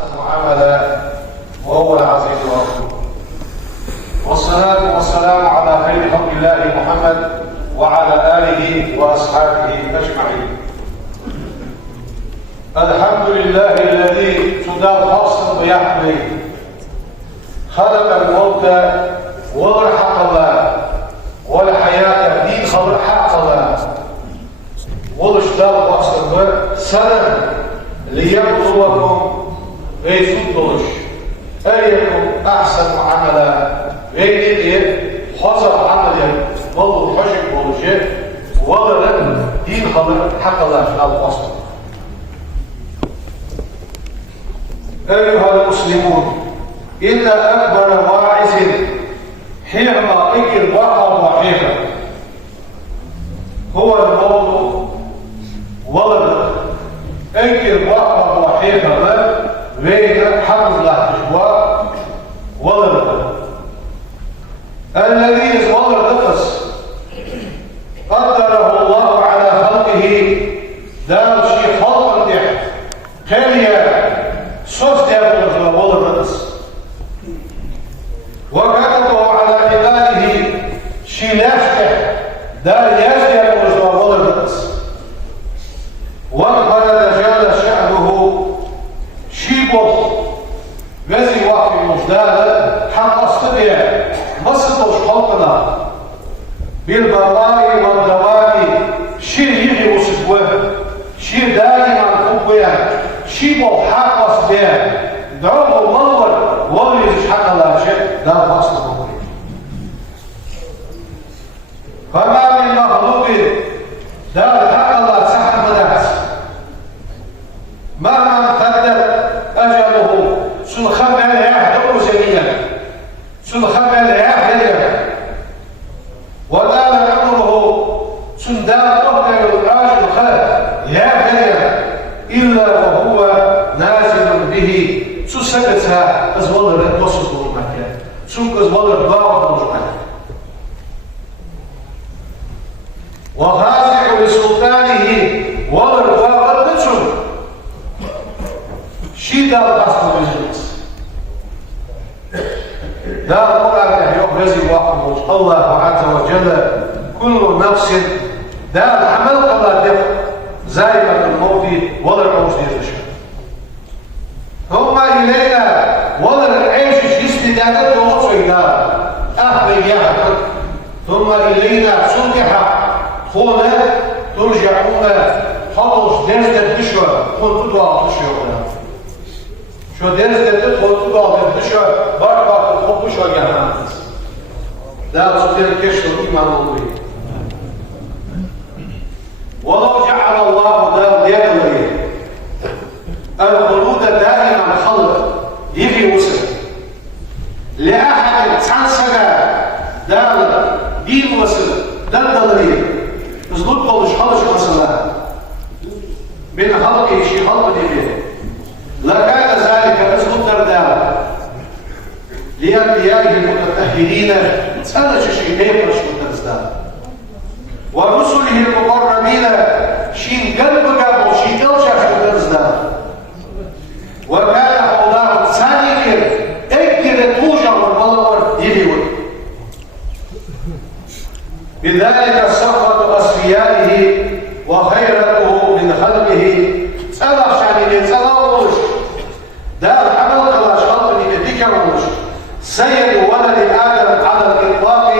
عملا وهو العزيز الغفور. والصلاة والسلام على خير خلق الله محمد وعلى آله وأصحابه أجمعين. الحمد لله الذي تدار فصل ويحمي خلق الموت والحقل والحياة في خلق حقل والاشتاق فصل سنة ليبلوكم ويصدوش أيكم أحسن عملا ويجد حصل عمل والله حشك والله ولا دين خلق حقل في الفصل. أيها المسلمون، إن أكبر واعظ حيرما إكر بقى وحيرا هو الموت ولد إكر بقى وحيرا وين حمد الله جوا ولد الذي ولد نفس قدره الله على خلقه دار شيء خلقا تحت خليا صوت يقول والله بس وكتبه على عباده شلافته دار يزيد والله بس وقال جل شأنه شيبه وزي واحد مجدال حق أصطبيع مصدوش خلقنا بالبواي والدواي شير يجي وسبوه شير دائما قبوه شيبه حق أصطبيع دعوه الله والله حق الله شيء دار فصل قبوه. فما من مخلوق دار حق الله سحب مدهس مهما امتدت أجله سنخبر يحضر زميلا سنخبر يحضر ودار عمره سندار تهدر الراجل خلق يحضر إلا وهو نازل به سسكتها أزوال الرئيس المكان سوق أزوال الضاوة المكان وخازع لسلطانه والرضا والنجم شيدا الأصل بالجنس لا طبعا يوم يزي واحد الله عز وجل كل نفس دار عمل قضاء دفع زائبة الموت ولا العوش يزشى ثم إلينا ولا العيش استدادته وصيدا أهل يحكم ثم إلينا سلطح هنا ترجعون حضر درس الدشوة كنت تدعى الدشوة شو درس تدخل تدعى الدشوة بركة تدخل دشوة جهنم لا تصدر الكشف الإيمان الله. ولو جعل الله دار يدوي الخلود دائما خلق يجي وسط لأحد سنة دار دين وسط دلدلية تزلط وش خلص مثلا بين خلقه شيء خلق دين لكان ذلك تزلط درداء لأنبيائه المتأهلين سأل شيء كيف متزداد ورسله المقربين شين قلب قبل شين قلشة متزداد وكان الله ثاني اكتر توجه والملور يليون بذلك صفة أصفيائه وخيرته من خلقه سألح شانين سألوش دار حمل قلاش خلقني ذكروش سيد ولد آدم على الإطلاق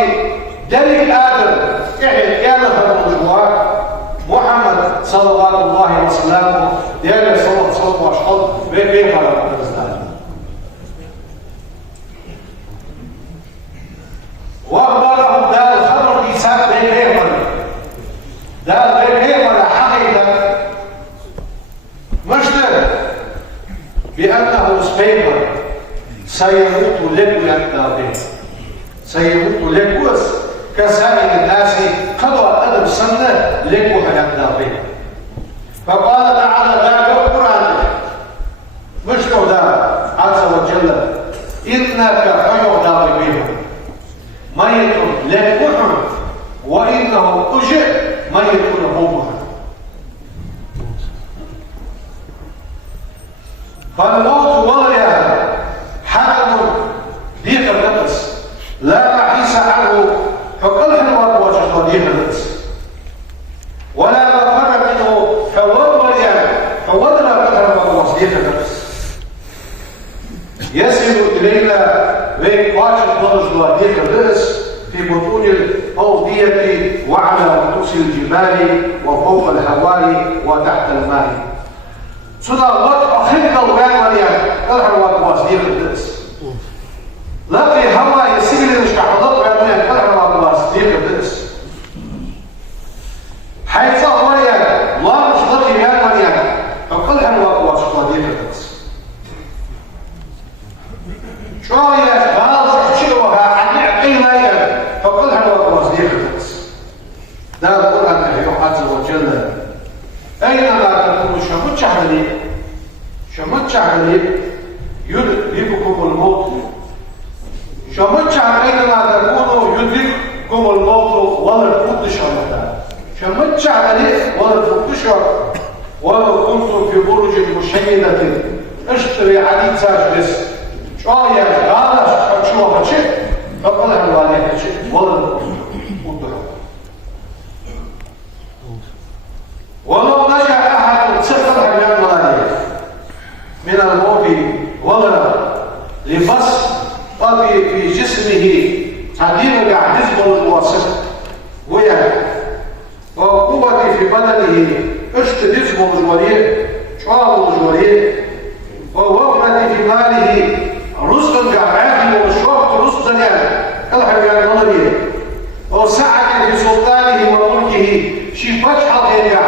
دليل آدم إحد كانت المجموعة محمد صلى الله عليه وسلم ديال صلى الله عليه وسلم بكيف على الإسلام وأخبرهم دار الخبر في ساق بكيف دار بكيف حقيقة مشتر بأنه سبيبر سيموت لك وينتظر سيموت لك كسائر الناس قضى أدب سنة لك وينتظر. فقال تعالى ذاك القرآن مشتر دار عز وجل إنك حيو دار بهم ميت لك وحم وإنه أجئ ميت لهم فالموت يصل إلينا ويقاتل ضرج واديك الرأس في بطون الأودية وعلى رؤوس الجبال وفوق الهواء وتحت الماء. Zodat wat afhinkt al bij wanneer dat er wat was die het لا في هواء يسير مش كحضر بعدين كلها ما بس دي بس حيث أولياء الله مش ضري بيان وليان فكلها ما بس دي بس شوية بعض شيوها عن عقيلة فكلها ما بس دي بس ده يقول أن الله عز وجل أينما تكونوا شمت عليه يدرككم الموت شمتشع أينما تكونوا يدرككم الموت ولا تفوتش شمتشع عليه ولا تفوتش ولو كنتم في برج مشيدة اشتري عديد ساج بس شوية هذا شو هالشيء فقال الوالي هالشيء ولا تفوتش ولو نجح أحد سفر اليوم من الموت ولا لبس في جسمه تعديل يعجزه الواسط ويا وقوة في بدنه اشتدزه الجوريه شعار الجوريه ووفرة في ماله رزقا جعله والشرط رزقا كالحب يعني نظريه وسعة في سلطانه وملكه شي فتح الغيرية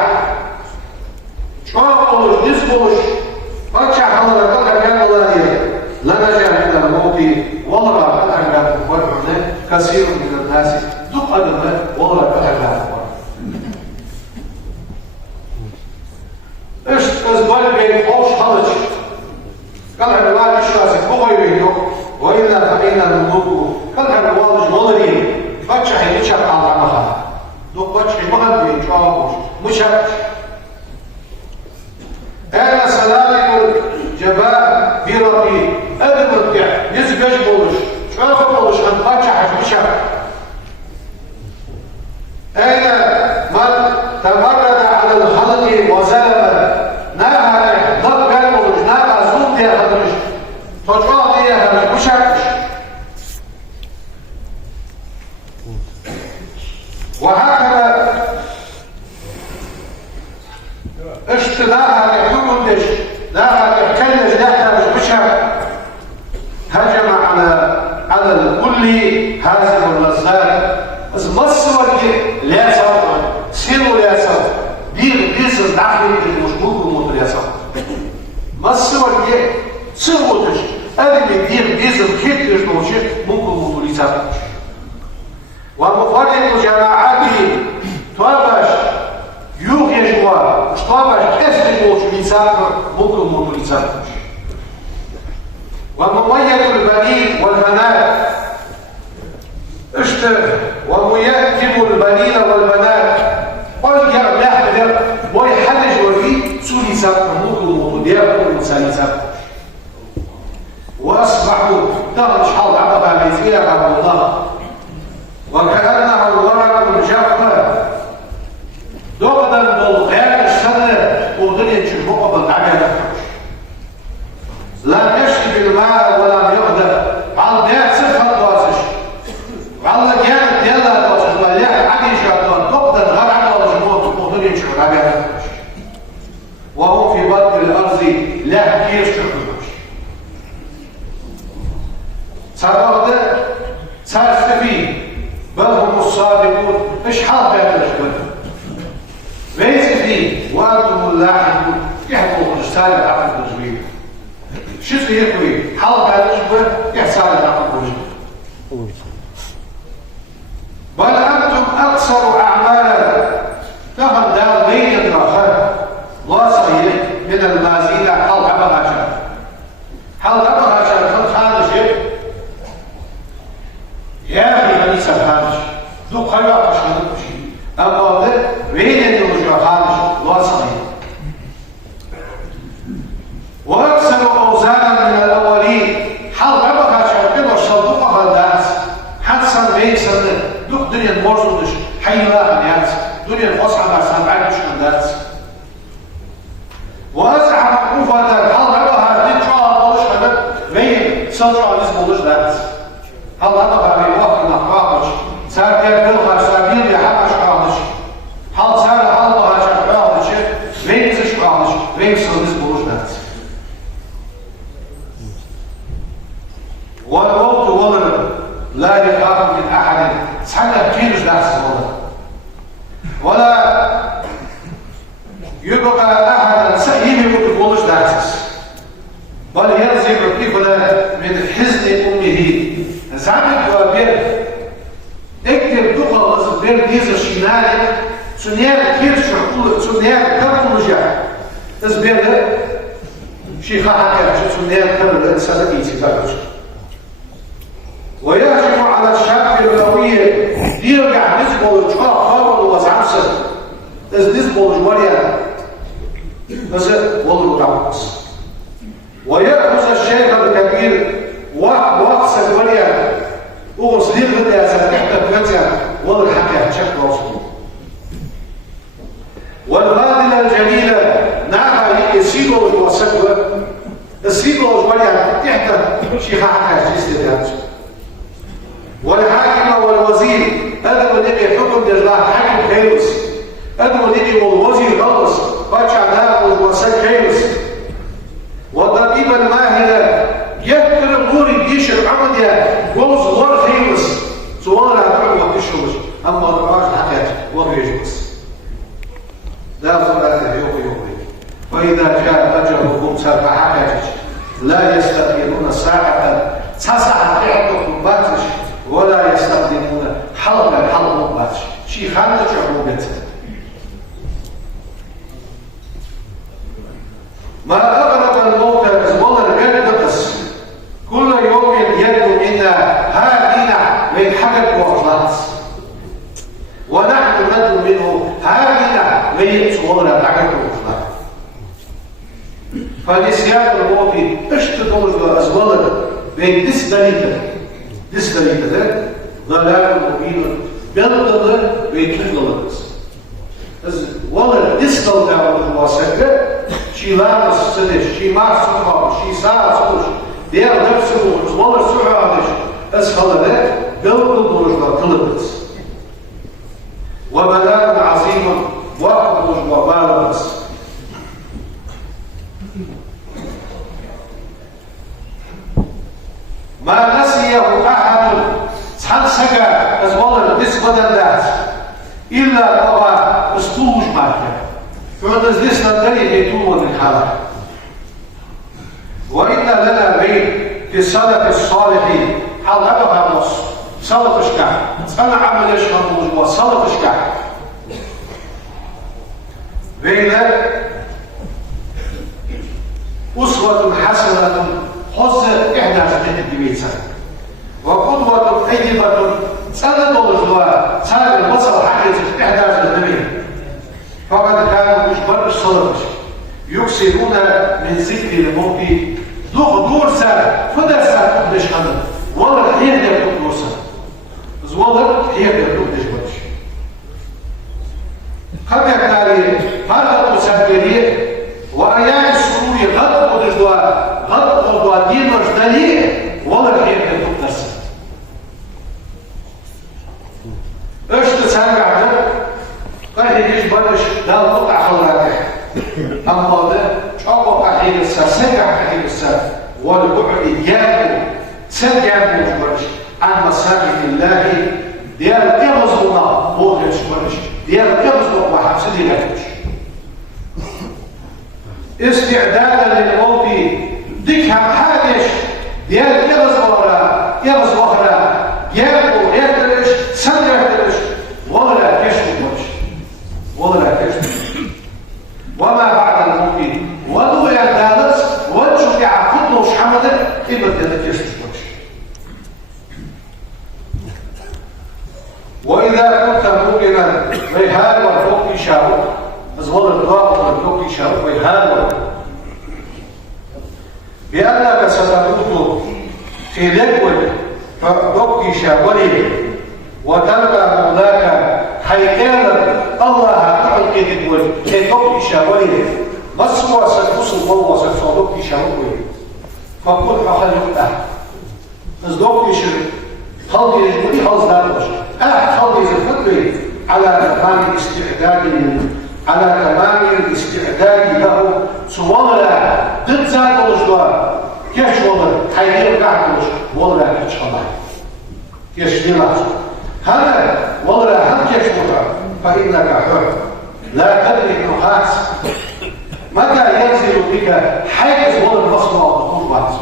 شعار جسمه فتح الله كالحب يعني نظريه لا نجا من الموت والله فتح الغيرية كثير من الناس دق أدمه والله فتح الغيرية أزبال بين خوش خرج قال الوالد شراسك بغي بينه وإلا فإن الملوك قال الوالد نظري فتشحي مشاك على مخا دق فتشحي مخا بين شعبوش مشاك أنا سلامك الجبال بيرتي أدمت يزبج بولش شعب بولش أن فتشحي مشاك أين من تمرد على الخلق وزلم ناها ضد قلبه ناها زوم دي هدرش تجوع دي هدرش مشاكش وهكذا اشتداها لحكمتش ناها تحكلش ناها مشاكش هجم على الكل هذه اللذات بس مصر لا سوى سيروا لا سوى بيز الدعم المشبوك والمطريسة مصر سيروا تش اللي بيز الكيت يشنوشي ممكن مطريسة ومفارق جماعاتي طابش يوغي جوا مش طابش كسر مطريسة ممكن مطريسة ومميز البنين والبنات وميتم البنين والبنات ويجعل يحضر ويحدج وفي سوري سابق ومضياء وإنساني سابق وأصبحوا تغلش حال عقبة ميزية على الله وكأنه الورق الجفة دوغدا بالغير الشر ودنيا تشبه بالعجلة لا يشرب الماء ولا يغدر على ديات صفة دواسش على كانت ديالها دواسش ولا عدي شعطان تقدر غير عقبة وجموع ودنيا تشبه العجلة وهو في بطن الأرض لا كير شعطان سابق ده سارستفين بل هم الصادقون مش حال بيت الجبل ليس فيه وأنتم اللاحقون يحكوا الرسالة عقل الجبل شو يحكي حال بيت الجبل يحسال عقل الجبل بل أنتم أكثر أعمالا فهم دار بين الآخر لا صحيح من المازيد حال عبها شر حال عبها شر خلق شيء يا أخي بني سبحانش ذو قيا قشنا شيء أما ده وين الوجه خارج لا صحيح وأكثر أوزانا من الأولين حال عبها شر كده صدقها الناس حدثا بيسن دوك دنيا المرزوش حيلا الناس دنيا الفصحى مع سبعين مش الناس وأزعم قوة حال عبها دين شاء الله salçalıyız buluş deriz. Allah'a bari vaktına kalmış. Serker kılgar sergil ya hamaş kalmış. Hal ser hal bahacak kalmış. Renksiz kalmış. Renksizliz buluş deriz. والموت ولد لا يخاف من أحد سنة كيلوش درس ولا يبقى أحدا سئيم يقول بولش درس بل ينزل الطفل من حزن أمه زعمت وبير اكتب تقلص بير ديز الشنالي سنيار كير شعقول سنيار كبول جاء اسبير شيخا حكا سنيار كبول سنة إيسي كبول ويجب على الشاب القوي يرجع نسبه للجوار خارج وزعمسه نسبه للجواريا بس والله تعبس ويأخذ الشيخ الكبير وقت الجواريا وغسلين بدأ سنحت بفتيا والله حكا شك راسه والغادلة الجميلة نعم يسيبه الوسط يسيبه الجواريا تحت شيخ حكا جيسي والحاكم والوزير هذا النبي حكم لله حاكم كيلوس هذا النبي والوزير خلص باتشع نار والوسط كيلوس والطبيب الماهر يذكر نور الجيش العمدية جوز غور كيلوس سؤال هتعمل وتشوش اما الراج حكاية وغيجوس لا صلاة يوقي فإذا جاء أجلهم سبع لا يستطيعون ساعة تسعة يعطوا باتش ولا يستخدمون حلقة باتش شي خانة شعوبة ما أغرب الموت والله الجنة كل يوم يدعو منا هادنا من حدث وأخلاص ونحن ندعو منه هادنا من يتصور حدث وأخلاص فنسيان الموت اشتدوا أزوالا بين ديسبليتة ضلال مبين بيضل بيتلقلت والله ديسبل دعوة الواسكة شي لانس سنش شي مارس سنخاب شي ساعة سنش ديال نفسه والله سعادش أسفل ذلك بيضل برجل قلت وبلاء عظيم وقت وبالغس ما نسيه أحد تحنسك أزوال نسبة ذات إلا طبعا أسطوش ماركة فنزلسنا الدنيا يتوب من الحالة وإن لنا بين في السلف الصالحين حلقها النص سلف اشكع سنة عمل يشهر وسلف اشكع بين أسوة حسنة حظ إحداث من الدويسة وقدوة طيبة سند الجوار سند البصر حاجة إحداث النبي فقد كانوا مجبر الصلاة يكسرون من ذكر الموت دور سنة فدا سنة مش خمد والله الحياة دي بتوب سنة والله الحياة دي بتوب مش خمد كاري هذا المسافرين وأيام السرور غضب الجوار غضب الدين مجدلي والله الحياة دي بتوب سنة ايش تسمع عنه؟ قال ليش بلش لا تقطع خلاتك اما ده شعب حين الساسع حين الساسع والبعد جابه سجابه جبرش عن مساجد الله ديال قبضنا بوغش جبرش ديال قبضنا وحبسدي لكش استعدادا للموت ديك هم حاجش ديال قبض ورا قبض وخرا جابه يدرش سجابه ولا كشف ولا كشف وما بعد الموت ودو يدالس وانشو يعقدنا وش حمدك إبت يدك كشف وإذا كنت مؤمنا ريهان والفوق يشاوك أزوال الضوء والفوق يشاوك ريهان بأنك ستموت في لقوة فوق يشاولي وتلقى مولاك حيكالا الله تعلق يدول كي تبقي شاولي بس هو ستوصل والله ستوصل شاولي فقل فخلقته از دوك يشر خلق يجبري خلص دارش خلق يزفقري على كمال الاستعداد له سوالا ضد زاد الجوار كيش والله حيدير قاعد والله كيش خلاص كيش ديناس هذا والله هم كيش مطر فإنك حر لا تدري نقاس متى ينزل بك حيث والله المصنع تخرج وقت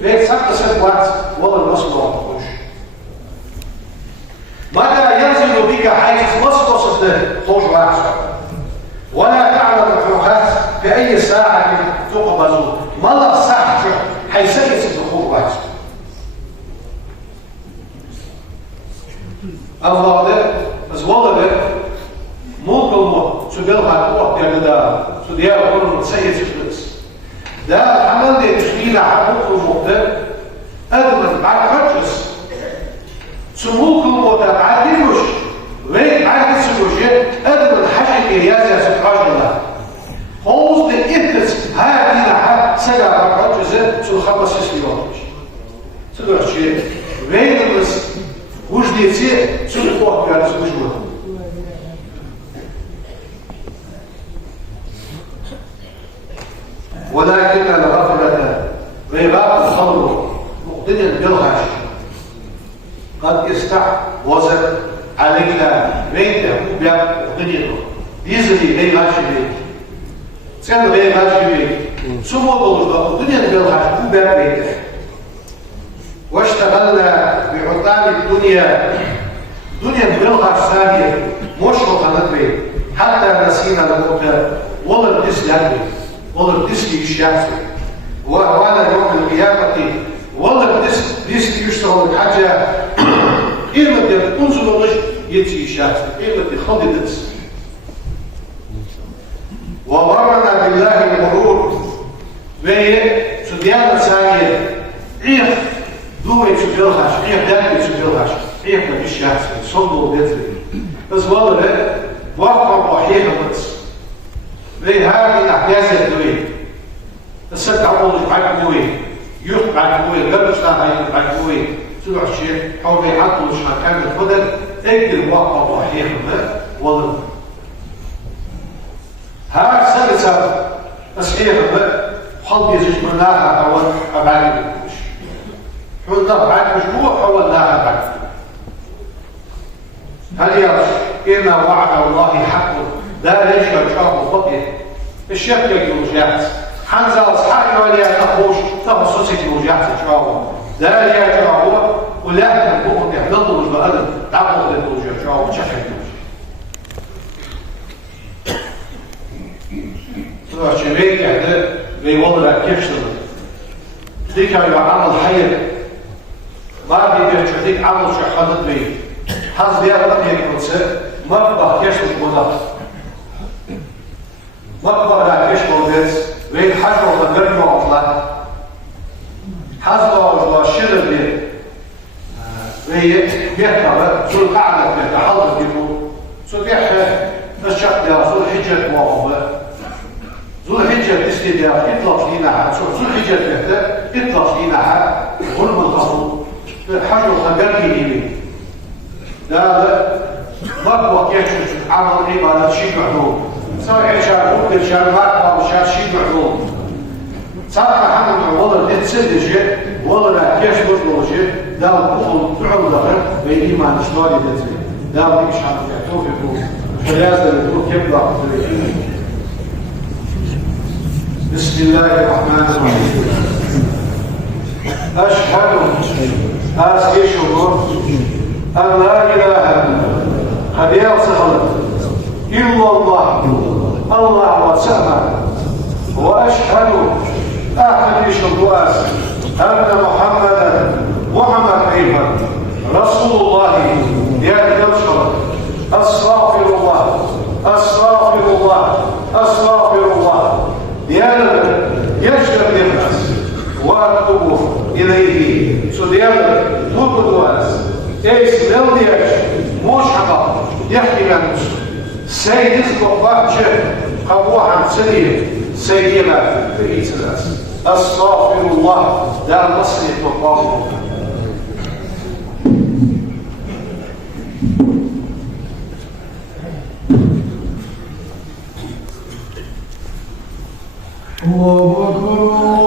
ليك سبت ست وقت والله المصنع تخرج متى ينزل بك حيث مصنع تخرج وقت ولا تعلم الحركات في أي ساعة تقبض ماذا ساعة حيث تخرج وقت الله ده بس والله ده مو كلمة سجلها قوة بيعملها سديا وكل سيد سجلس ده العمل ده تشكيل حقوق المقدم أدرس بعد حجز سمو كلمة ده عادلوش وين عادل سلوشية أدرس حاجة إيازة سكراج الله خوز ده إبتس هاي لها سجل بعد حجز سو خمس سيسيواتش سلوشية وين أدرس وجدي تصير شو القوة بيعرف وجوده ولكن الغفلة غيبات الخمر مقتدر بالغش قد استحوذ علينا بيته بيع مقتدر يزري غير غش بيت سند غير غش بيت سمو بالغش مقتدر بالغش بيع بيته واشتغلنا بعطال الدنيا بالغش ثانية مشرقة نتبه حتى نسينا الموت والله الدسل والله الدسل يشيعته وأنا يوم القيامة والله الدسل يشتغل الحاجة إيمة أنزل ونش يتي يشيعته إيمة خلد الدس ومرنا بالله المرور وهي سديانة ثانية إيه دوما يتبلغش إيه دائما يتبلغش إيه ما فيش يحصل صندوق بيتري بس والله ده وقت وحيها بس ليه هذه الأحياز الدوية الست عمود بعد مويه يخ بعد مويه قبل شهر هاي بعد مويه تروح الشيء حول يحطوا شهر الفضل اقدر وقت وحيها والله ها سلسة أسحيها حل يزيج من ناحة أول أبعاد حول بعد مجموع حول ناحة بعد هل يرش إن وعد الله حق لا ليش يرجعه فقه الشيخ يقول جاهز حنزل أصحابي وليا نخوش تخصصي وجاهز جاوه لا يرجعه ولا تنبوه يحضروا البلد تعبوا للوجه جاوه شكل تروح شبيك يحضر بيوضع كيف شغل ديك يعمل حير ما بيرجعك عمل شحنات بيه حظ بيها بقى يكونسر مطبخ يشرب مضاف مطبخ لا يشرب بيت وين حجر وغير معطلة حظ وشرب بيه وهي بيحكى سو القعدة بيتحضر بيكون سو بيحكى الشق ده سو الحجة موافقة ذو الحجة استدار يطلق لنا حد ذو الحجة بيحكى يطلق لنا حد غلم الخطو الحجر وغير بيه لا ضبط يجوز عمل عبادة شيء معلوم سواء شارعون بالشارعات أو شيء معلوم صار محمد والله تتسد شيء والله لا يشبه شيء ده البخل تعود له بإيمان شلون يدزي ده مش عارف يعتوه فلازم يكون كبر بسم الله الرحمن الرحيم أشهد أسكي شكر أن لا إله قد يصل إلا الله وسمع وأشهد أحد شهداء أن محمد أيضا رسول الله يا يشهد أستغفر الله يا يشهد الناس وأتوب إليه سديان نبضواس ايس نوديش موش حقا يحكي عن سيد الصفات قبوح عن سيدنا في إسلاس أستغفر الله لا نصري تقاوم الله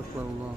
أكبر الله.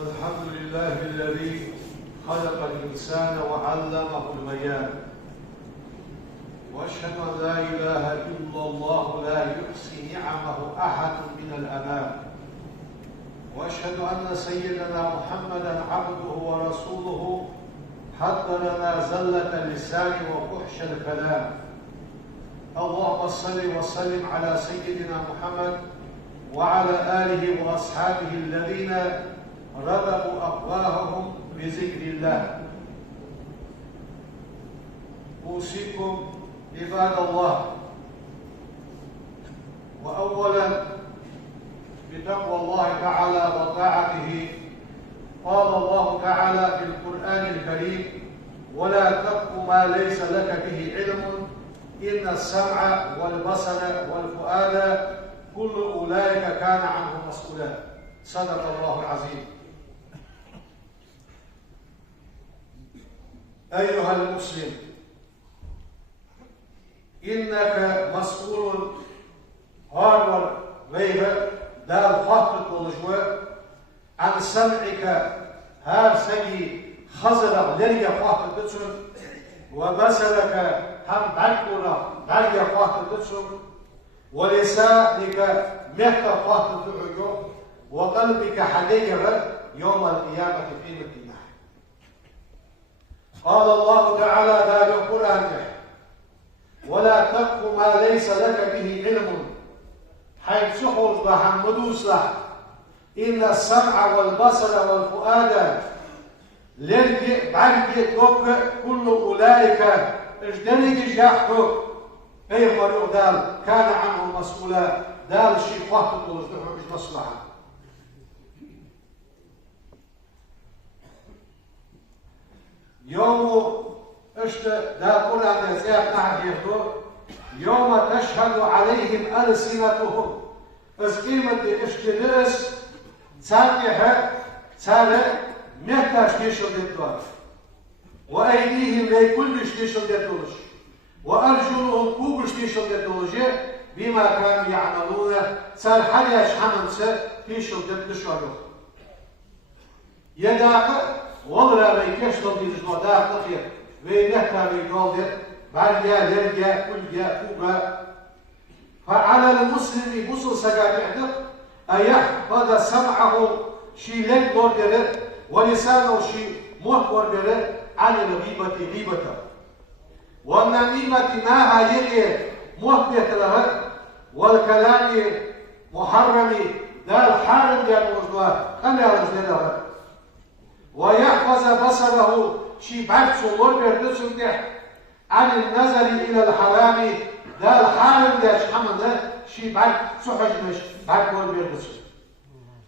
الحمد لله الذي خلق الإنسان وعلمه البيان، وأشهد أن لا إله إلا الله لا يحصي نعمه أحد من الأنام، وأشهد أن سيدنا محمدا عبده ورسوله حد لنا زلة اللسان وفحش الكلام. اللهم صل وسلم على سيدنا محمد وعلى آله وأصحابه الذين رغبوا أفواههم بذكر الله. أوصيكم عباد الله وأولا بتقوى الله تعالى وطاعته. قال الله تعالى في القرآن الكريم: ولا تقف ما ليس لك به علم إن السمع والبصر والفؤاد كل أولئك كان عنه مسؤولا. صدق الله العظيم. أيها المسلم، إنك مسؤول هارور ويغا دال خاطر والجوى عن سمعك هار سجي خزر لريا خاطر تتسن وبصرك هم بعكورا بعيا خاطر تتسن ولسانك مهتا خاطر تعجو وقلبك حليغ يوم القيامة في مدينة. قال الله تعالى ذا القرآن: ولا تقف ما ليس لك به علم حيث سحوز محمدوس له إن السمع والبصر والفؤاد لرجع بعد توك كل أولئك اجدنك جاحتو أي مريو دال كان عنه مسؤولا دال الشيء فاقد ولجنه مش مصلحة. يوم اشت دا قرآن يزيق نحن يهدو يوم تشهد عليهم ألسنتهم از قيمة اشتنس تانيها تاني مهتا شتيشل ديتوار وأيديهم لكل شتيشل ديتولش وأرجلهم كوب شتيشل ديتولش بما كانوا يعملون تان حريش حمنسة تيشل ديتشارو يداق والله بيكشتل ديجنو داق نخير وينهتا بيقولدر بعدها لرجع كلها كوبا. فعلى المسلم بصل سجاعدك أن يحفظ سمعه شي لك بردر ولسانه شي موت بردر عن الغيبة غيبته والنميمة ناها يلي موت بيتلها والكلام محرم دال حارم ديال موضوع خلي على جديدها ويحفظ بصره شي بعد صور بردسن عن النظر إلى الحرام دا الحارم دا شحمد شي بعد سحج مش بعد بور بيردسن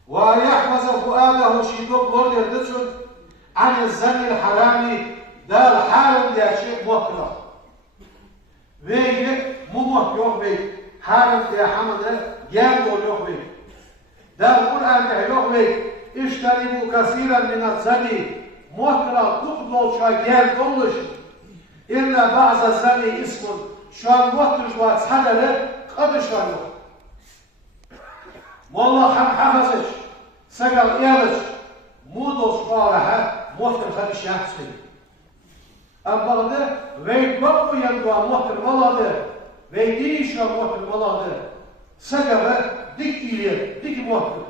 ويحفظ فؤاده شي دوب بور بيردسن عن الزن الحرامي دا الحارم دا شيء مكره ويجي مو يوم بي حارم دا حمد جام يوم بي دا القرآن دا يوم بي اشتربوا كثيرا من الزن مكره تقبل شا جام دولش إلا بعض الزن اسم شان وقتش واتحلل قدش وانو والله هم حفظش سقل إيالش مودو صفارها موتر خدش يحسن أبغده ويقبقوا ينقوا موتر ملاده ويديشوا موتر ملاده سقل ديك إليه ديك موتر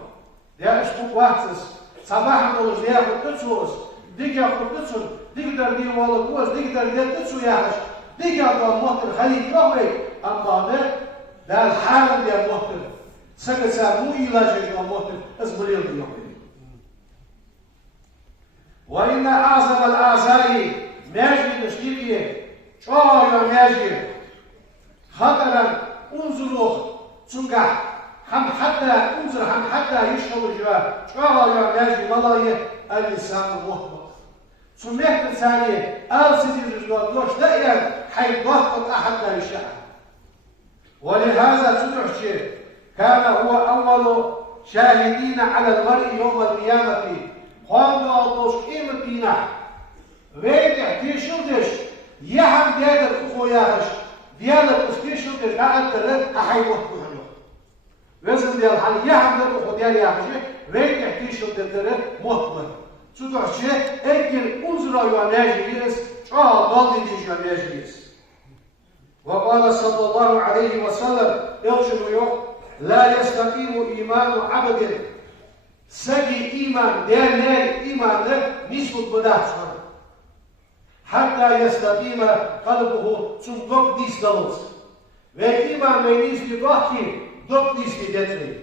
ديا اشتوك واتسس صباحا دولش دياخد تتسوس ديك ياخد تتسون ديك در دي والقوس ديك در دي تتسو ياخش ديك ياخد موتر خليك روي أبغده ده الحالم ديال موتر سقل سامو إلاجه جو موتر أزبريل ديوم وإن أعظم الأعزاء ماجد نشتيقية شوية ماجد خطرا انظروه تنقح هم حتى انظر هم حتى يشهر جوا شوية ماجد ملاية اللسان المهبط سمعت ثانية أرسل الرجوع دوش دائما حيث ضغط أحد لا يشاء ولهذا تدعش كان هو أول شاهدين على المرء يوم القيامة quando altos imatina weet die schuldig je hem derde goeiers die het schuldig gaat er hij wordt genoeg wezen die al je hem dat goeiers weet die schuldig er moet zodat je ekel onze journalist is al die journalist وقال صلى الله عليه وسلم يرشد لا يستقيم إيمان عبد سجي إيمان دير إيمان ده نسبة بدأت حتى يستقيم قلبه ثم دوك ديس دلوس وإيمان مينيس بدأتي دوك ديس بدأتي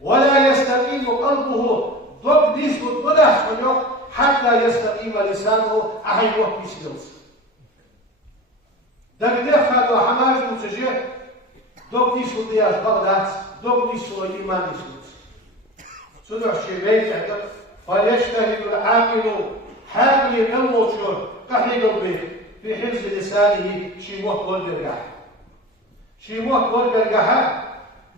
ولا يستقيم قلبه دوك ديس بدأت حتى يستقيم لسانه أحيوه ديس دلوس دقدر خدو حماش متجه دوك ديس بدأت بغداد دوك ديس إيمان ديس صدق شيء بيت فليجتهد العاقل حامي الموجود قحي قلبه في حفظ لسانه شيموه قول برقح شيموه قول برقح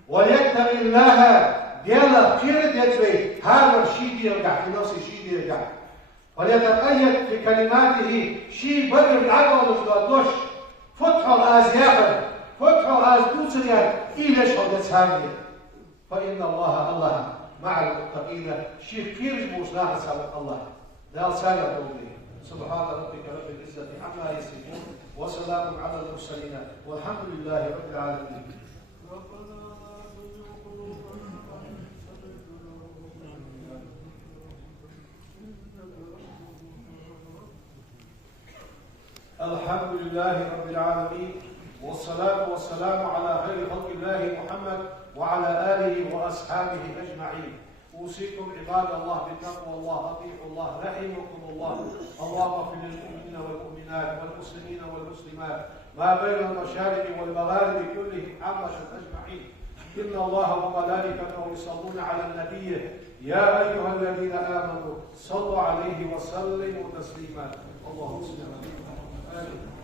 وليتق الله ديالا خيرت يتبي هذا الشيء يرجع في نفس الشيء يرجع وليتقيد في كلماته شيء بدر العقل وجدوش فتح الازياق فتح الازدوسيا إلى شهد سامية فإن الله مع المتقين شيء كثير مصلحة سابق الله لا سالة قولي سبحان ربك رب العزة عما يصفون وسلام على المرسلين والحمد لله رب العالمين. الحمد لله رب العالمين والصلاة والسلام على خير خلق الله محمد وعلى آله وأصحابه أجمعين. أوصيكم عباد الله بتقوى الله أطيعوا الله رحمكم الله. اللهم اغفر للمؤمنين والمؤمنات والمسلمين والمسلمات ما بين المشارق والمغارب كلهم عامة أجمعين. إن الله وملائكته يصلون على النبي يا أيها الذين آمنوا صلوا عليه وسلموا تسليما. اللهم صل على محمد.